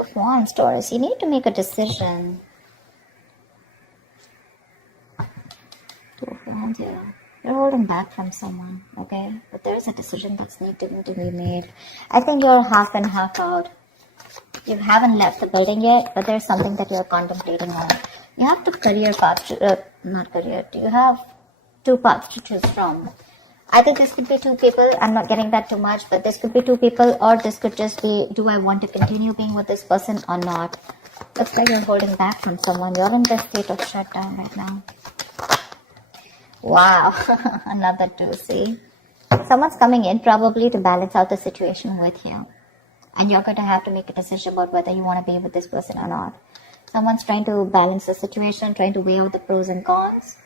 of Wands, Taurus. You need to make a decision. Two of Wands here. You're holding back from someone, okay? But there's a decision that's needing to be made. I think you're half and half out. You haven't left the building yet, but there's something that you're contemplating on. You have the career path, not career. You have two paths to choose from. I think this could be two people. I'm not getting that too much, but this could be two people, or this could just be, do I want to continue being with this person or not? Looks like you're holding back from someone. You're in this state of shutdown right now. Wow, another two, see? Someone's coming in probably to balance out the situation with you. And you're going to have to make a decision about whether you want to be with this person or not. Someone's trying to balance the situation, trying to weigh out the pros and cons.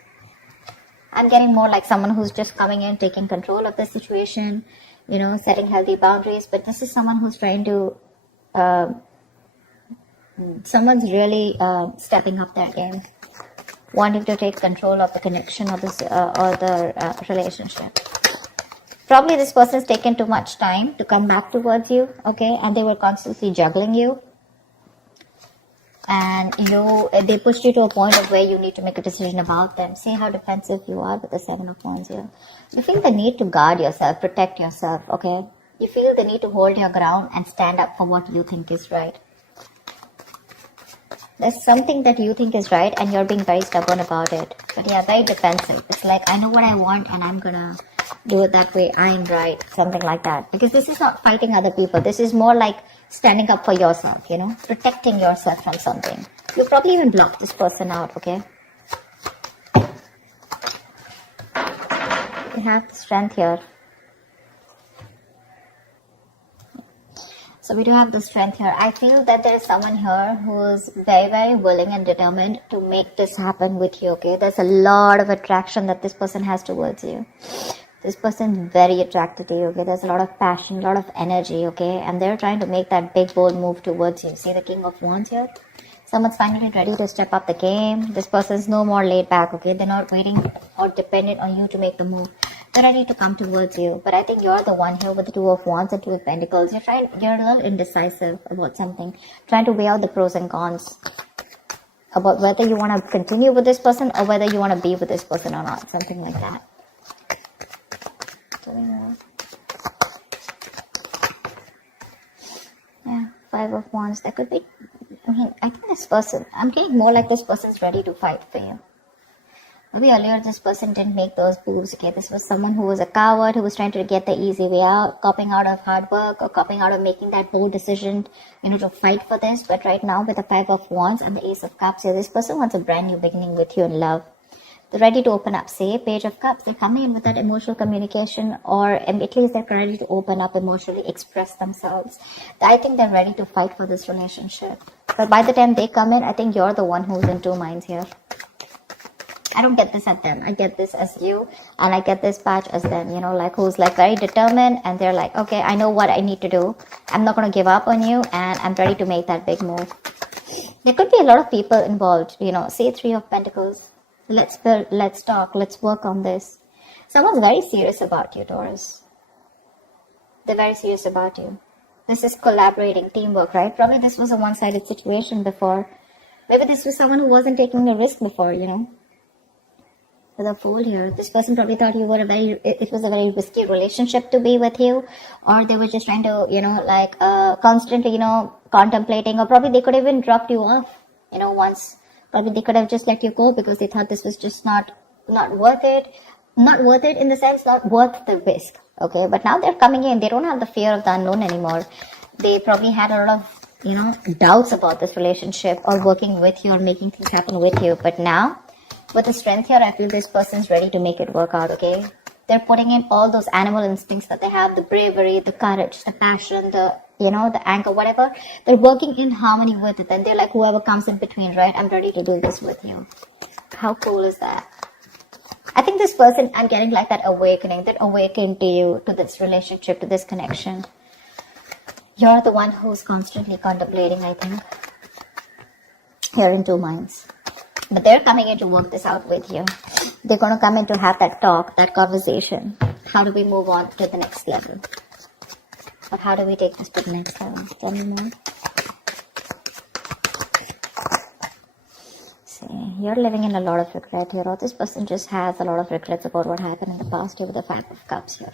I'm getting more like someone who's just coming in, taking control of the situation, you know, setting healthy boundaries. But this is someone who's trying to, someone's really stepping up their game, wanting to take control of the connection of this or the relationship. Probably this person's taken too much time to come back towards you, okay? And they were constantly juggling you. And they pushed you to a point of where you need to make a decision about them. See how defensive you are with the Seven of Wands here. You feel the need to guard yourself, protect yourself, okay? You feel the need to hold your ground and stand up for what you think is right. There's something that you think is right and you're being very stubborn about it. But yeah, very defensive. It's like, I know what I want and I'm gonna do it that way. I'm right. Something like that. Because this is not fighting other people. This is more like standing up for yourself, you know, protecting yourself from something. You probably even block this person out, okay? You have the strength here. So we do have the strength here. I feel that there is someone here who's very, very willing and determined to make this happen with you, okay? There's a lot of attraction that this person has towards you. This person's very attracted to you, okay? There's a lot of passion, a lot of energy, okay? And they're trying to make that big, bold move towards you. See the King of Wands here? Someone's finally ready to step up the game. This person's no more laid back, okay? They're not waiting or dependent on you to make the move. They're ready to come towards you. But I think you're the one here with the Two of Wands and Two of Pentacles. You're a little indecisive about something. Trying to weigh out the pros and cons. About whether you want to continue with this person or whether you want to be with this person or not. Something like that. Yeah, Five of Wands. That could be, I think this person, I'm getting more like this person's ready to fight for you. Maybe earlier this person didn't make those moves, okay? This was someone who was a coward, who was trying to get the easy way out, copping out of hard work or copping out of making that bold decision, you know, to fight for this. But right now with the Five of Wands and the Ace of Cups here, this person wants a brand new beginning with you in love. They're ready to open up. Say, Page of Cups, they're coming in with that emotional communication, or at least they're ready to open up emotionally, express themselves. I think they're ready to fight for this relationship. But by the time they come in, I think you're the one who's in two minds here. I don't get this at them. I get this as you, and I get this patch as them, you know, like who's like very determined, and they're like, okay, I know what I need to do. I'm not going to give up on you, and I'm ready to make that big move. There could be a lot of people involved, you know, say Three of Pentacles. Let's build, let's talk, let's work on this. Someone's very serious about you, Taurus. They're very serious about you. This is collaborating, teamwork, right? Probably this was a one-sided situation before. Maybe this was someone who wasn't taking a risk before, you know. With a Fool here, this person probably thought you were it was a very risky relationship to be with you, or they were just trying to, you know, like constantly, you know, contemplating, or probably they could have even dropped you off, you know, once. Probably they could have just let you go because they thought this was just not worth it. Not worth it in the sense, not worth the risk, okay? But now they're coming in, they don't have the fear of the unknown anymore. They probably had a lot of, you know, doubts about this relationship or working with you or making things happen with you. But now, with the strength here, I feel this person's ready to make it work out, okay? They're putting in all those animal instincts that they have, the bravery, the courage, the passion, the, you know, the anger, whatever. They're working in harmony with it. And they're like, whoever comes in between, right? I'm ready to do this with you. How cool is that? I think this person, I'm getting like that awakening, that awakened to you, to this relationship, to this connection. You're the one who's constantly contemplating, I think. You're in two minds. But they're coming in to work this out with you. They're going to come in to have that talk, that conversation. How do we move on to the next level? Or how do we take this to the next level? Tell me more. you're living in a lot of regret here, or this person just has a lot of regrets about what happened in the past here with the Five of Cups here.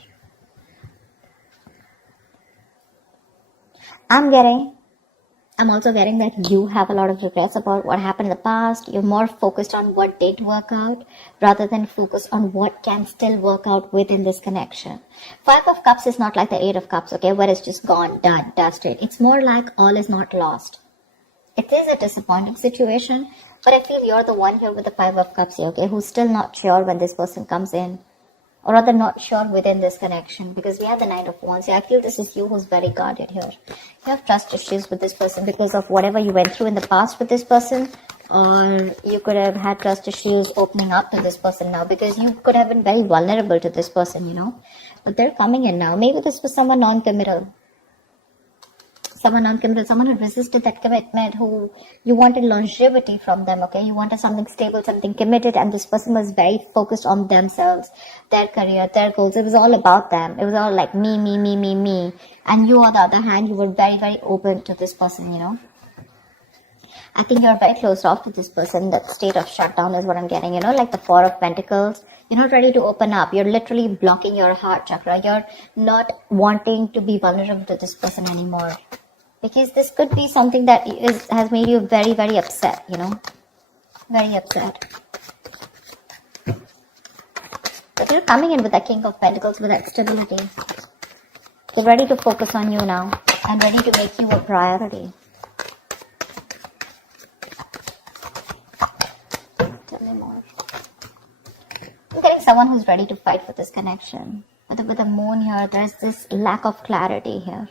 I'm also getting that you have a lot of regrets about what happened in the past. You're more focused on what did work out rather than focus on what can still work out within this connection. Five of Cups is not like the Eight of Cups, okay, where it's just gone, done, dusted. It's more like all is not lost. It is a disappointing situation, but I feel you're the one here with the Five of Cups here, okay, who's still not sure when this person comes in. Or rather not sure within this connection, because we have the Knight of Wands. Yeah, I feel this is you who's very guarded here. You have trust issues with this person because of whatever you went through in the past with this person, or you could have had trust issues opening up to this person now because you could have been very vulnerable to this person, you know. But they're coming in now. Maybe this was someone non-committal. Someone who resisted that commitment, who you wanted longevity from them, okay? You wanted something stable, something committed, and this person was very focused on themselves, their career, their goals. It was all about them. It was all like me. And you, on the other hand, you were very, very open to this person, you know? I think you're very closed off to this person. That state of shutdown is what I'm getting, you know, like the Four of Pentacles. You're not ready to open up. You're literally blocking your heart chakra. You're not wanting to be vulnerable to this person anymore. Because this could be something that has made you very, very upset, you know. Very upset. But you're coming in with the King of Pentacles with that stability. They're ready to focus on you now. And ready to make you a priority. Tell me more. I'm getting someone who's ready to fight for this connection. But with the moon here, there's this lack of clarity here.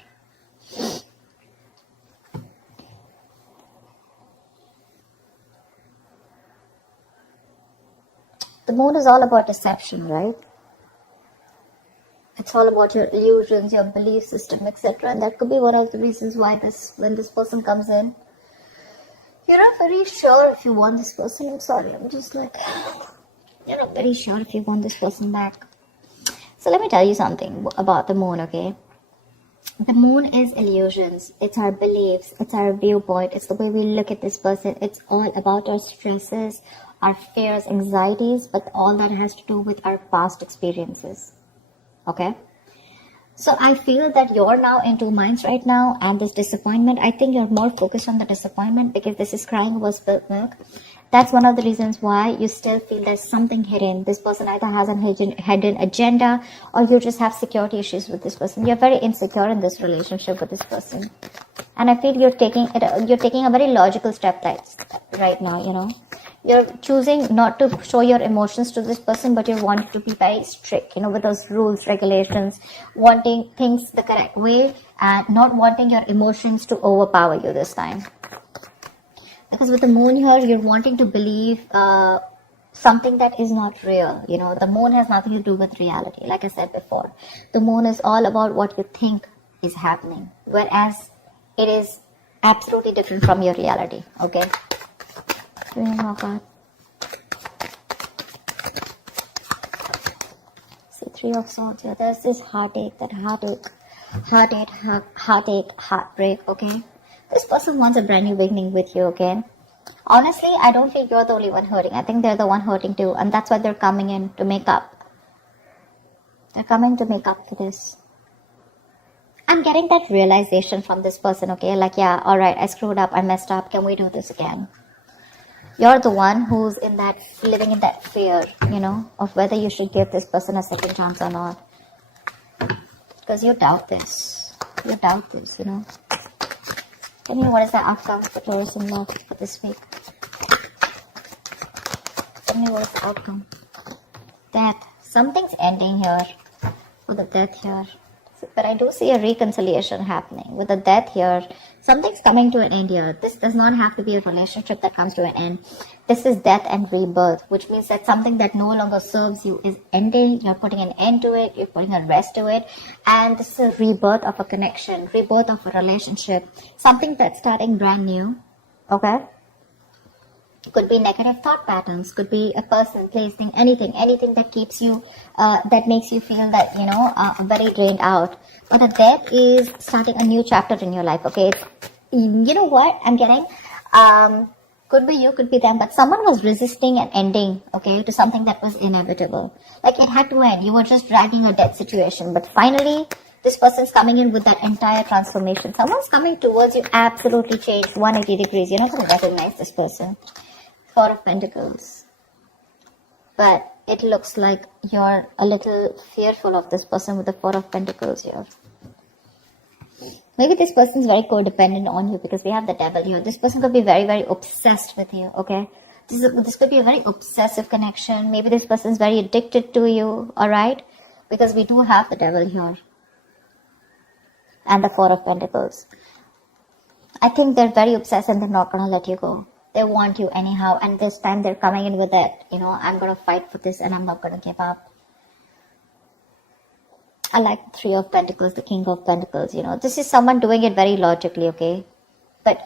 The moon is all about deception, right? It's all about your illusions, your belief system, etc. And that could be one of the reasons why when this person comes in, you're not very sure if you want this person. I'm sorry, I'm just like, you're not very sure if you want this person back. So let me tell you something about the moon, okay? The moon is illusions. It's our beliefs. It's our viewpoint. It's the way we look at this person. It's all about our stresses, our fears, anxieties, but all that has to do with our past experiences. Okay? So I feel that you're now in two minds right now, and this disappointment, I think you're more focused on the disappointment because this is crying over spilt milk. That's one of the reasons why you still feel there's something hidden. This person either has an hidden agenda, or you just have security issues with this person. You're very insecure in this relationship with this person. And I feel you're taking a very logical step right now, you know. You're choosing not to show your emotions to this person, but you want to be very strict, you know, with those rules, regulations, wanting things the correct way, and not wanting your emotions to overpower you this time. Because with the moon here, you're wanting to believe something that is not real. You know, the moon has nothing to do with reality. Like I said before, the moon is all about what you think is happening, whereas it is absolutely different from your reality. Okay. See, Three of Swords here. There's this heartache, heartbreak, okay? This person wants a brand new beginning with you, okay? Honestly, I don't think you're the only one hurting. I think they're the one hurting too, and that's why they're coming in to make up. They're coming to make up for this. I'm getting that realization from this person, okay? Like, yeah, alright, I screwed up, I messed up, can we do this again? You're the one who's living in that fear, you know, of whether you should give this person a second chance or not. Because you doubt this. You doubt this, you know. Tell me, what is the outcome for Taurus in love for this week? Tell me, what is the outcome? Death. Something's ending here. With the death here. But I do see a reconciliation happening. With the death here, something's coming to an end here. This does not have to be a relationship that comes to an end. This is death and rebirth, which means that something that no longer serves you is ending. You're putting an end to it. You're putting a rest to it. And this is a rebirth of a connection, rebirth of a relationship. Something that's starting brand new. Okay? Could be negative thought patterns, could be a person, place, thing, anything that keeps you, that makes you feel that, you know, very drained out. But the death is starting a new chapter in your life, okay? You know what I'm getting? Could be you, could be them, but someone was resisting an ending, okay, to something that was inevitable. Like it had to end. You were just dragging a dead situation, but finally, this person's coming in with that entire transformation. Someone's coming towards you, absolutely changed, 180 degrees. You're not going to recognize this person. Four of Pentacles. But it looks like you're a little fearful of this person with the Four of Pentacles here. Maybe this person's very codependent on you because we have the Devil here. This person could be very, very obsessed with you, okay? This could be a very obsessive connection. Maybe this person's very addicted to you, alright? Because we do have the Devil here. And the Four of Pentacles. I think they're very obsessed and they're not going to let you go. They want you anyhow. And this time they're coming in with that, I'm going to fight for this and I'm not going to give up. I like the Three of Pentacles, the King of Pentacles, This is someone doing it very logically, okay? But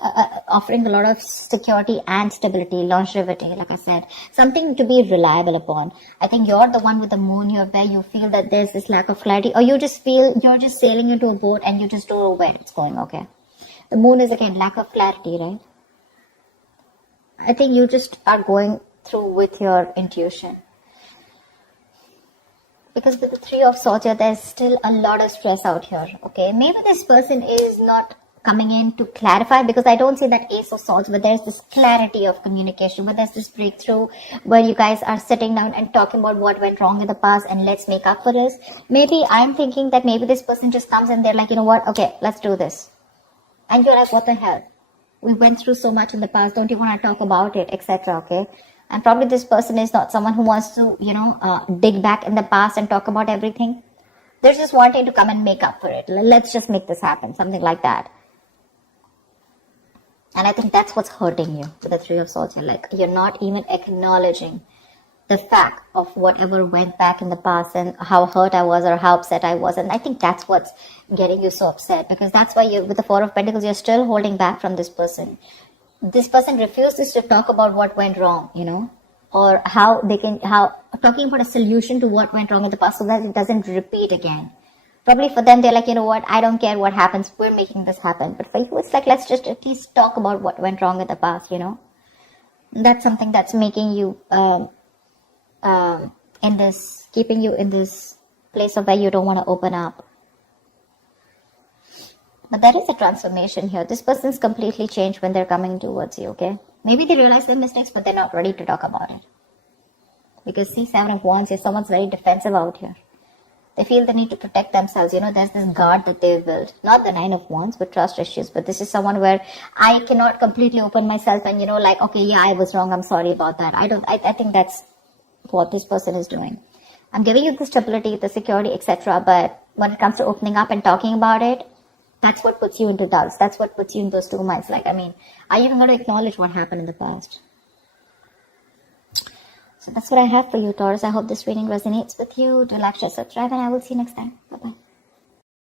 offering a lot of security and stability, longevity, like I said. Something to be reliable upon. I think you're the one with the moon here where you feel that there's this lack of clarity. Or you just feel you're just sailing into a boat and you just don't know where it's going, okay? The moon is again lack of clarity, right? I think you just are going through with your intuition. Because with the Three of Swords here, there's still a lot of stress out here, okay? Maybe this person is not coming in to clarify because I don't see that Ace of Swords, but there's this clarity of communication, but there's this breakthrough where you guys are sitting down and talking about what went wrong in the past and let's make up for this. Maybe I'm thinking that maybe this person just comes and they're like, you know what? Okay, let's do this. And you're like, what the hell? We went through so much in the past. Don't you want to talk about it, etc., okay? And probably this person is not someone who wants to, dig back in the past and talk about everything. They're just wanting to come and make up for it. Let's just make this happen. Something like that. And I think that's what's hurting you with the Three of Swords. You're not even acknowledging the fact of whatever went back in the past and how hurt I was or how upset I was. And I think that's what's getting you so upset. Because that's why with the Four of Pentacles, you're still holding back from this person. This person refuses to talk about what went wrong, or talking about a solution to what went wrong in the past so that it doesn't repeat again. Probably for them, they're like, you know what, I don't care what happens, we're making this happen. But for you, it's like, let's just at least talk about what went wrong in the past, That's something that's making you, keeping you in this place of where you don't want to open up. But there is a transformation here. This person's completely changed when they're coming towards you, okay? Maybe they realize their mistakes, but they're not ready to talk about it. Because see, Seven of Wands here, someone's very defensive out here. They feel the need to protect themselves. There's this guard that they've built. Not the Nine of Wands, but trust issues. But this is someone where I cannot completely open myself and, okay, yeah, I was wrong. I'm sorry about that. I think that's what this person is doing. I'm giving you the stability, the security, etc. But when it comes to opening up and talking about it, that's what puts you into doubts. That's what puts you in those 2 months. Are you even going to acknowledge what happened in the past? So that's what I have for you, Taurus. I hope this reading resonates with you. Do like, share, subscribe, and I will see you next time.